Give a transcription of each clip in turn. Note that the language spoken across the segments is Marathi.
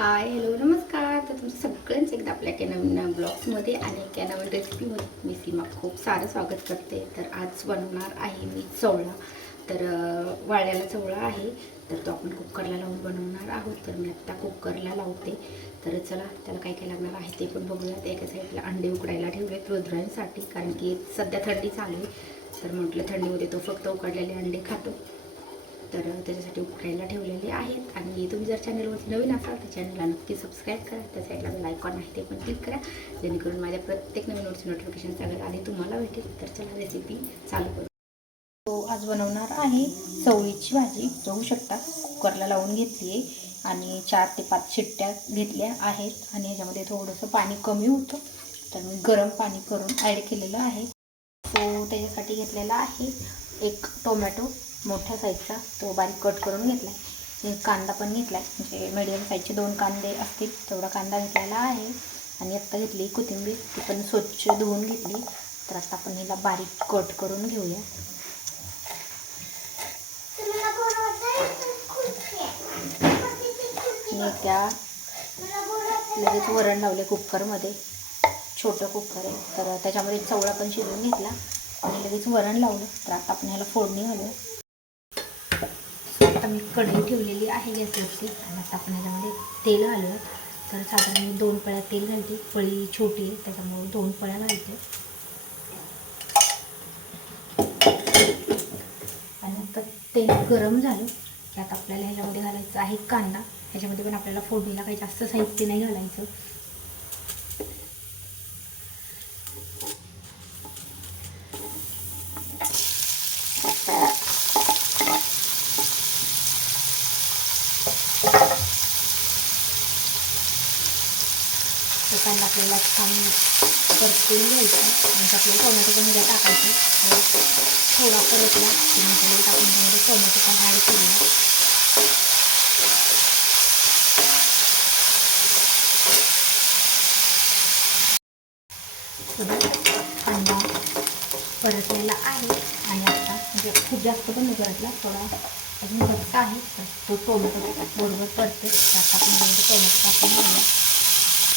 हाय हॅलो नमस्कार. तर तुमचं सगळ्यांचं एकदा आपल्या एका नवीन ब्लॉग्समध्ये आणि एका नवीन रेसिपीमध्ये मी सीमा खूप सारं स्वागत करते. तर आज बनवणार आहे मी चवळा. तर वाळ्याला चवळा आहे. तर तो आपण कुकरला लावून बनवणार आहोत. तर मी आत्ता कुकरला लावते. तर चला त्याला काय काय लागणार आहे ते पण बघूयात. एका साईडला अंडे उकडायला ठेवलेत रोजरांसाठी कारण की सध्या थंडी चालू आहे. तर म्हटलं थंडीमध्ये तो फक्त उकडलेले अंडे खातो. तर त्याच्यासाठी उकडायला ठेवलेले आहेत. आणि तुम्ही जर चॅनलवरती नवीन असाल तर चॅनलला नक्की सबस्क्राईब करा. त्या साईडला बेल आयकॉन आहे ते पण क्लिक करा. जेणेकरून माझ्या प्रत्येक नवीन नोटची नोटिफिकेशन सगळ्यात आधी तुम्हाला भेटेल. तर चला रेसिपी चालू करू. तो आज बनवणार आहे चवळीची भाजी. बघू शकता कुकरला लावून घेतली आहे आणि चार ते पाच शिट्ट्या घेतल्या आहेत आणि याच्यामध्ये थोडंसं पाणी कमी होतं. तर मी गरम पाणी करून ॲड केलेलं आहे. तो त्याच्यासाठी घेतलेला आहे एक टोमॅटो मोठ्या साईजचा तो बारीक कट करून घेतला आहे कांदा पण घेतला आहे म्हणजे मिडियम साईजचे दोन कांदे असतील तेवढा कांदा घेतलेला आहे. आणि आत्ता घेतली कोथिंबीर. ती पण स्वच्छ धुवून घेतली. तर आता आपण हिला बारीक कट करून घेऊया. मी त्या लगेच वरण लावले कुकरमध्ये. छोटं कुकर आहे. तर त्याच्यामध्ये चवळा पण शिजवून घेतला. आणि लगेच वरण लावलं. तर आता आपण ह्याला फोडणी घालूया. आता मी कढई ठेवलेली आहे गॅसवरती. आणि आता आपण ह्याच्यामध्ये तेल घालूया. तर साधारण मी दोन पळ्या तेल घालते. पळी छोटी आहे त्याच्यामुळे दोन पळ्या घालते. आणि आता तेल गरम झालं की आता आपल्याला ह्याच्यामध्ये घालायचं आहे कांदा. ह्याच्यामध्ये पण आपल्याला फोडणीला काही जास्त साहित्य नाही घालायचं. तो कांदा आपल्याला छान परतून घ्यायचा. म्हणजे आपल्याला टोमॅटो पण ह्याच्यात टाकायचं. तर थोडा परतला की नंतर आपण त्यामध्ये टोमॅटो पण ॲड केलं. कांदा परतलेला आहे. आणि आता म्हणजे खूप जास्त पण नाही परतला थोडा अजून भरता आहे. तर तो टोमॅटो बरोबर परते तर आता आपण टोमॅटो टाकून घेऊया.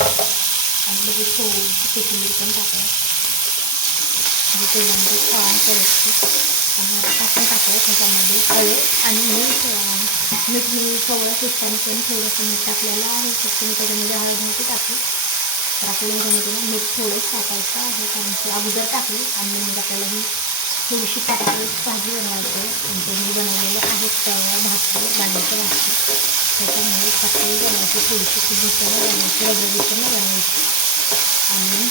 आणि लगेच थोडीशी कोथिंबीर पण टाकायची. म्हणजे तेलामध्ये छान परतते आणि आता आपण टाकूया त्याच्यामध्ये हळद आणि मीठ. मीठ मी सवळं शिजताना पण थोडंसं मीठ टाकलेलं आहे. फक्त मी त्याच्यामध्ये हळद नव्हती टाकली. तर आपल्याला ह्याच्यामध्ये मीठ थोडंच टाकायचं आहे. कारण की अगोदर टाकली आणि मग आपल्याला ही थोडीशी पातळी भाजी बनवायची म्हणजे मी बनवलेलं आहेत तव्या भाकरी दाण्याच्या भाकरी. त्याच्यामुळे पातळी बनवायची थोडीशी खूप बनवायची रबरबीत नाही बनवायची. आणि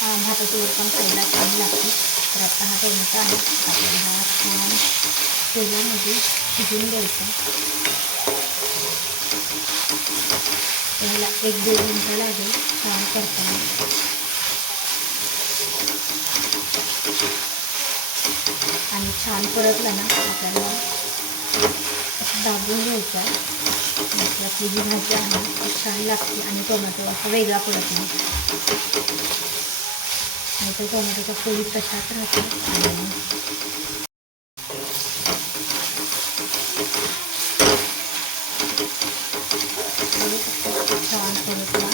हा भाताची पण खायला छान लागते तर आता हा टोमॅटो आहे. आपल्याला हा छान तेलामध्ये शिजून द्यायचा त्याला एक दोन मिनटं लागेल छान करताना. आणि छान परतलं ना आपल्याला. असं दाबून घ्यायचं. आहे म्हणजे आपली जी भाजी आहे ती छान लागते आणि टोमॅटो असा वेगळा पडत नाही. आणि टोमॅटोच्या पोळी तशाच राहतो. आणि छान परतला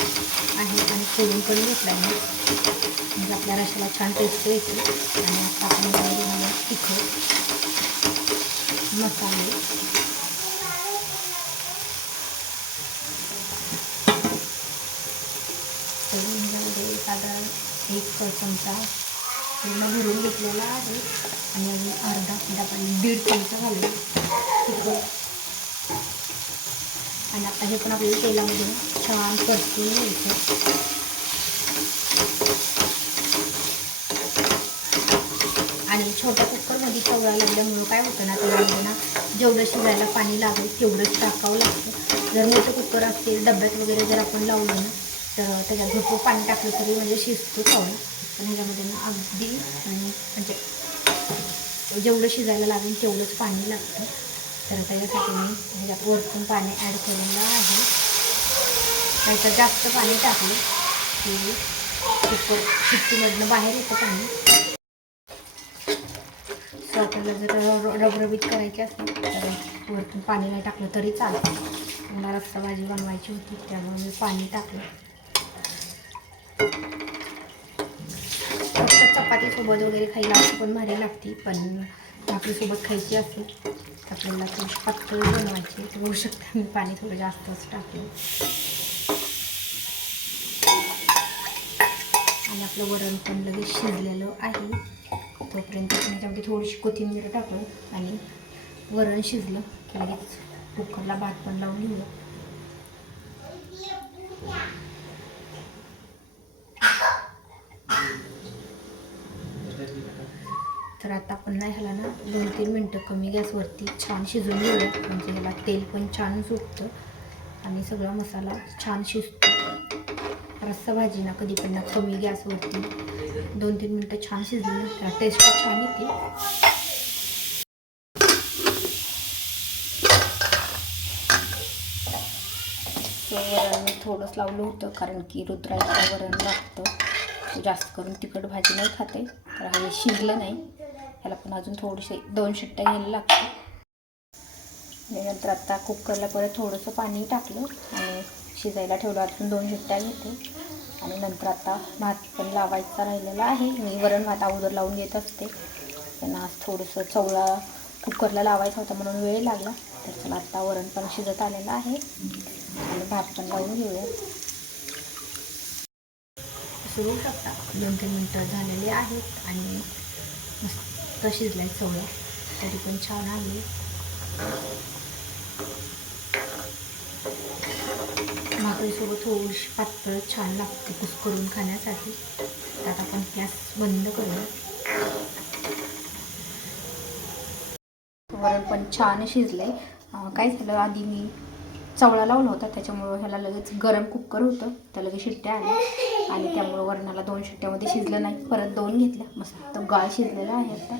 आहे पण घेतला आहे. म्हणजे आपल्या रशाला छान टेस्ट येते. आणि आता आपण यामध्ये घालूया तिखट मसाले म्हणजे साधारण एक चमचा पूर्ण भरून घेतलेला आहे. आणि अजून अर्धा म्हणजे आपण दीड चमचा घालू तिखट आणि आता हे पण आपल्याला तेलामध्ये छान परतून घ्यायचं आणि छोट्या कुकरमध्ये लागल्यामुळं काय होतं ना त्याला ना जेवढं शिजायला पाणी लागेल तेवढंच टाकावं लागतं. जर मोठं कुकर असतील डब्यात वगैरे जर आपण लावलं ना तर त्याच्यात भरपूर पाणी टाकलं तरी म्हणजे शिजतो चवळा पण ह्याच्यामध्ये ना अगदी आणि म्हणजे जेवढं शिजायला लागेल तेवढंच पाणी लागतं. तर त्याच्यासाठी मी ह्याच्यात वरतून पाणी ॲड केलेलं आहे. नाहीतर जास्त पाणी टाकलं की कुकर शिट्टीमधनं बाहेर येतं पाणी. सो आपल्याला जर रबरबीत करायची असेल तर वरतून पाणी नाही टाकलं तरी चालतं. मला रस्सा भाजी बनवायची होती त्यामुळे मी पाणी टाकलं. फक्त चपातीसोबत वगैरे खायला असं पण भारी लागते पण भाकरीसोबत खायची असेल तर आपल्याला ते पातळ बनवायची. तर होऊ शकतं मी पाणी थोडं जास्तच टाकलं. आणि आपलं वरण पण लगेच शिजलेलं आहे. तोपर्यंत त्याच्यामध्ये थोडीशी कोथिंबीर टाकलं आणि वरण शिजलं की लगेच कुकरला भात पण लावून घेऊया तर आता आपण नाही ह्याला ना दोन तीन मिनटं कमी गॅसवरती छान शिजून घेऊया म्हणजे ह्याला तेल पण छान सुटतं आणि सगळा मसाला छान शिजतो. रस्सा भाजी ना कधी पण ना कमी गॅसवरती दोन तीन मिनटं छान शिजली त्याला टेस्ट छान येते. वरण मी थोडंच लावलं होतं कारण की रुद्राचं वरण लागतं. जास्त करून तिखट भाजी नाही खाते. तर हे शिजलं नाही. ह्याला पण अजून थोडीशी दोन शिट्ट्या घ्यायला लागतं नंतर आता कुकरला परत थोडंसं पाणी टाकलं आणि शिजायला ठेवलं. अजून दोन शिट्ट्या घेते. आणि नंतर आता भात पण लावायचा राहिलेला आहे. मी वरण भात अगोदर लावून घेत असते. त्यांना आज थोडंसं चवळा कुकरला लावायचा होता म्हणून वेळ लागला. तर चला आत्ता वरण पण शिजत आलेलं आहे. आणि भात पण लावून घेऊया. सुरू शकता. दोन तीन मिनटं झालेले आहेत. आणि मस्त शिजलाय चवळा. तरी पण छान आली भाकरीसोबत थोडीशी हो, पातळ छान लागते कुसकरून खाण्यासाठी. त्यात आपण गॅस बंद करूया. वरण पण छान शिजलंय. काय झालं? आधी मी चवळा लावला होता त्याच्यामुळं ह्याला लगेच गरम कुकर होतं. त्या लगेच शिट्ट्या आल्या. आणि त्यामुळं वरणाला दोन शिट्ट्यामध्ये शिजलं नाही. परत दोन घेतल्या. मस्त गाळ शिजलेला आहे आता.